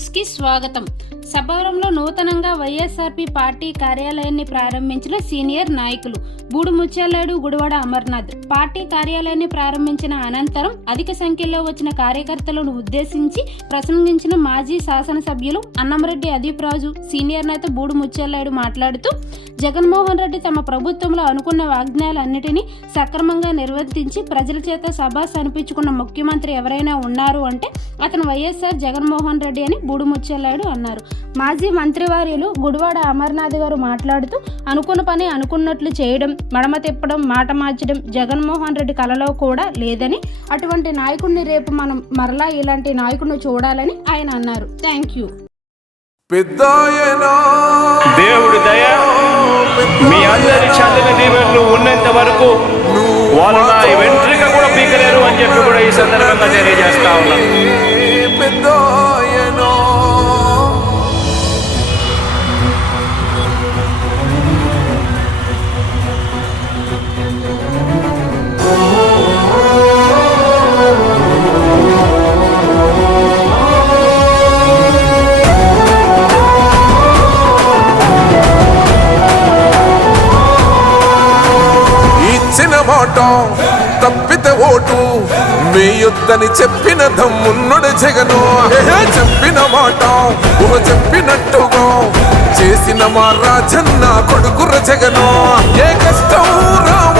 న్యూస్కి స్వాగతం. సభవరంలో నూతనంగా వైఎస్ఆర్పి పార్టీ కార్యాలయాన్ని ప్రారంభించిన సీనియర్ నాయకులు బూడు ముత్యాలాడు గుడివాడ అమర్నాథ్. పార్టీ కార్యాలయాన్ని ప్రారంభించిన అనంతరం అధిక సంఖ్యలో వచ్చిన కార్యకర్తలను ఉద్దేశించి ప్రసంగించిన మాజీ శాసనసభ్యులు అన్నంరెడ్డి అదీప్ రాజు సీనియర్ నేత బూడు ముత్యాలాడు మాట్లాడుతూ జగన్మోహన్ రెడ్డి తమ ప్రభుత్వంలో అనుకున్న వాగ్దానాలన్నిటినీ సక్రమంగా నిర్వర్తించి ప్రజల చేత సభాస్ అనిపించుకున్న ముఖ్యమంత్రి ఎవరైనా ఉన్నారు అంటే అతను వైఎస్ఆర్ జగన్మోహన్ రెడ్డి అని బూడుముచ్చెల్లాడు అన్నారు. మాజీ మంత్రివర్యులు గుడివాడ అమర్నాథ్ గారు మాట్లాడుతూ అనుకున్న పని అనుకున్నట్లు చేయడం మడమ తిప్పడం మాట మార్చడం జగన్మోహన్ రెడ్డి కలలో కూడా లేదని అటువంటి నాయకుడిని రేపు మనం మరలా ఇలాంటి నాయకుడిని చూడాలని ఆయన అన్నారు. థ్యాంక్ యూ పెద్దాయనా. దేవుడి దయ మీ అందరి చల్లని దీవెనలు ఉన్నంత వరకు వాళ్ళు నా వెంట్రిక కూడా పీకలేరు అని చెప్పి కూడా ఈ సందర్భంగా తెలియజేస్తా ఉన్నాను. ఇచ్చిన తప్పితే ఓటు. వేయొద్దని చెప్పిన దమ్మున్నడు జగను. చెప్పిన మాట ఊహ చెప్పినట్టుగా. చేసిన మా రాజన్న కొడుకుర జగను. ఏ కష్టం రావద్దని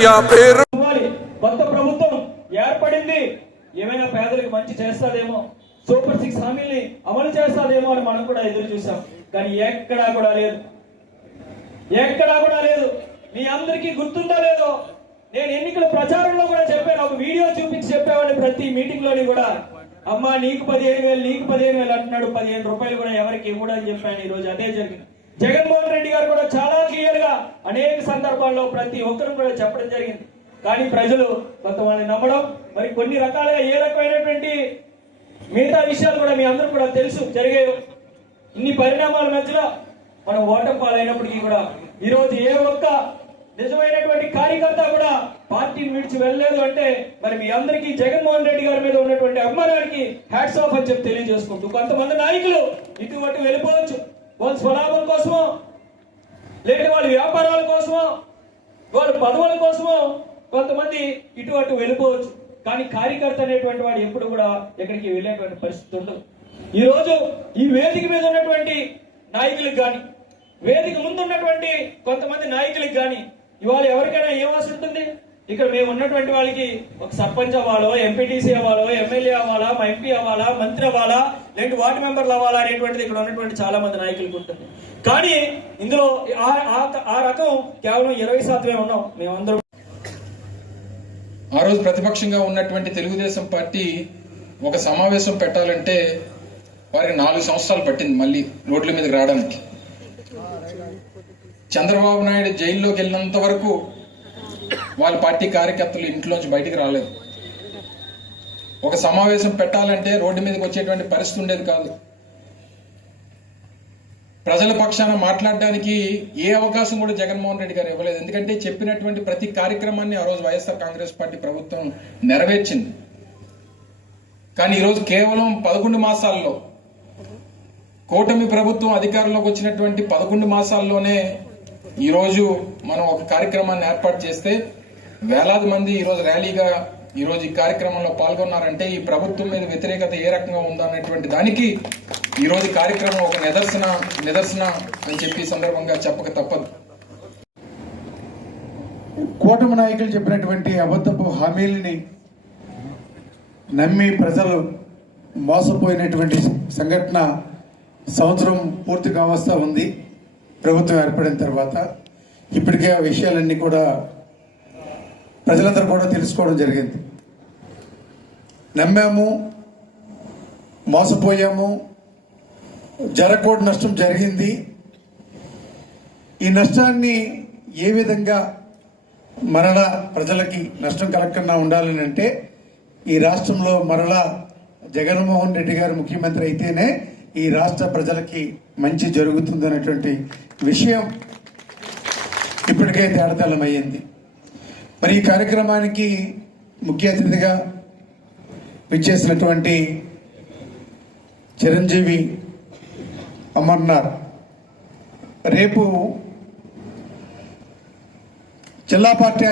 పేరు. కొత్త ప్రభుత్వం ఏర్పడింది. ఏమైనా పేదలకు మంచి చేస్తాదేమో? సూపర్ సిక్స్ హామీల్ని అమలు చేస్తాదేమో అని మనం కూడా ఎదురు చూసాం కానీ ఎక్కడా కూడా లేదు. ఎక్కడా కూడా లేదు. మీ అందరికీ గుర్తుందా లేదో? నేను ఎన్నికల ప్రచారంలో కూడా చెప్పాను. ఒక వీడియో చూపించి చెప్పేవాడిని ప్రతి మీటింగ్లోని కూడా. అమ్మా నీకు పదిహేను వేలు నీకు పదిహేను వేలు అంటున్నాడు. పదిహేను రూపాయలు కూడా ఎవరికి ఇవ్వడం అని చెప్పాను. ఈ రోజు అదే జరిగింది. జగన్మోహన్ రెడ్డి గారు కూడా చాలా క్లియర్గా అనేక సందర్భాల్లో ప్రతి ఒక్కరు కూడా చెప్పడం జరిగింది. కానీ ప్రజలు కొంతమంది నమ్మడం మరి కొన్ని రకాలుగా ఏ రకమైనటువంటి మిగతా విషయాలు కూడా మీ అందరూ కూడా తెలుసు జరిగాయి ఇన్ని పరిణామాల మధ్యలో మనం ఓటం పాలైనప్పటికీ కూడా ఈ రోజు ఏ ఒక్క నిజమైనటువంటి కార్యకర్త కూడా పార్టీని విడిచి వెళ్ళలేదు అంటే మరి మీ అందరికీ జగన్మోహన్ రెడ్డి గారి మీద ఉన్నటువంటి అభిమానానికి హ్యాట్స్ ఆఫ్ అని చెప్పి తెలియజేసుకుంటూ కొంతమంది నాయకులు ఇటువంటి వెళ్ళిపోవచ్చు. వాళ్ళ స్వలాభం కోసమో లేదా వాళ్ళ వ్యాపారాల కోసమో వాళ్ళ పదవుల కోసమో కొంతమంది ఇటు అటు వెళ్ళిపోవచ్చు. కానీ కార్యకర్త అనేటువంటి వాడు ఎప్పుడు కూడా ఎక్కడికి వెళ్ళేటువంటి పరిస్థితి ఉండదు. ఈ ఈ వేదిక మీద ఉన్నటువంటి నాయకులకు కానీ వేదిక ముందు ఉన్నటువంటి కొంతమంది నాయకులకు కానీ ఇవాళ ఎవరికైనా ఏం ఉంటుంది? ఇక్కడ మేము ఉన్నటువంటి వాళ్ళకి ఒక సర్పంచ్ అవ్వాలో ఎంపీటీసీ అవ్వాలో ఎమ్మెల్యే అవ్వాలా మా ఎంపీ అవ్వాలా మంత్రి అవ్వాలా లేదంటే వార్డు మెంబర్లు అవ్వాలా అనేటువంటిది ఇక్కడ ఉన్నటువంటి చాలా మంది నాయకులకు ఉంటుంది. కానీ ఇందులో ఆ- ఆ- ఆ రకం కేవలం ఇరవై శాతమే ఉన్నాం మేమందరం. ఆ రోజు ప్రతిపక్షంగా ఉన్నటువంటి తెలుగుదేశం పార్టీ ఒక సమావేశం పెట్టాలంటే వారికి నాలుగు సంవత్సరాలు పట్టింది మళ్ళీ రోడ్ల మీదకి రావడానికి. చంద్రబాబు నాయుడు జైల్లోకి వెళ్ళినంత వరకు వాళ్ళ పార్టీ కార్యకర్తలు ఇంట్లోంచి బయటికి రాలేదు. ఒక సమావేశం పెట్టాలంటే రోడ్డు మీదకి వచ్చేటువంటి పరిస్థితి ఉండేది కాదు. ప్రజల పక్షాన మాట్లాడడానికి ఏ అవకాశం కూడా జగన్మోహన్ రెడ్డి గారు ఇవ్వలేదు. ఎందుకంటే చెప్పినటువంటి ప్రతి కార్యక్రమాన్ని ఆ రోజు వైఎస్ఆర్ కాంగ్రెస్ పార్టీ ప్రభుత్వం నెరవేర్చింది. కానీ ఈరోజు కేవలం పదకొండు మాసాల్లో కూటమి ప్రభుత్వం అధికారంలోకి వచ్చినటువంటి పదకొండు మాసాల్లోనే ఈరోజు మనం ఒక కార్యక్రమాన్ని ఏర్పాటు చేస్తే వేలాది మంది ఈరోజు ర్యాలీగా ఈరోజు ఈ కార్యక్రమంలో పాల్గొన్నారంటే ఈ ప్రభుత్వం మీద వ్యతిరేకత ఏ రకంగా ఉందనేటువంటి దానికి ఈరోజు కార్యక్రమం ఒక నిదర్శన నిదర్శన అని చెప్పి సందర్భంగా చెప్పక తప్పదు. కూటమి నాయకులు చెప్పినటువంటి అబద్ధపు హామీలని నమ్మి ప్రజలు మోసపోయినటువంటి సంఘటన సంవత్సరం పూర్తి కావస్తా ఉంది. ప్రభుత్వం ఏర్పడిన తర్వాత ఇప్పటికే ఆ విషయాలన్నీ కూడా ప్రజలందరూ కూడా తెలుసుకోవడం జరిగింది. నమ్మాము మోసపోయాము జరగకూడని నష్టం జరిగింది. ఈ నష్టాన్ని ఏ విధంగా మరలా ప్రజలకి నష్టం కలగకుండా ఉండాలని అంటే ఈ రాష్ట్రంలో మరలా జగన్మోహన్ రెడ్డి గారు ముఖ్యమంత్రి అయితేనే ఈ రాష్ట్ర ప్రజలకి మంచి జరుగుతుంది అనేటువంటి విషయం ఇప్పటికే తేడతలం మరి ఈ కార్యక్రమానికి ముఖ్య అతిథిగా విచ్చేసినటువంటి చిరంజీవి అమర్నాథ్. రేపు జిల్లా పార్టీ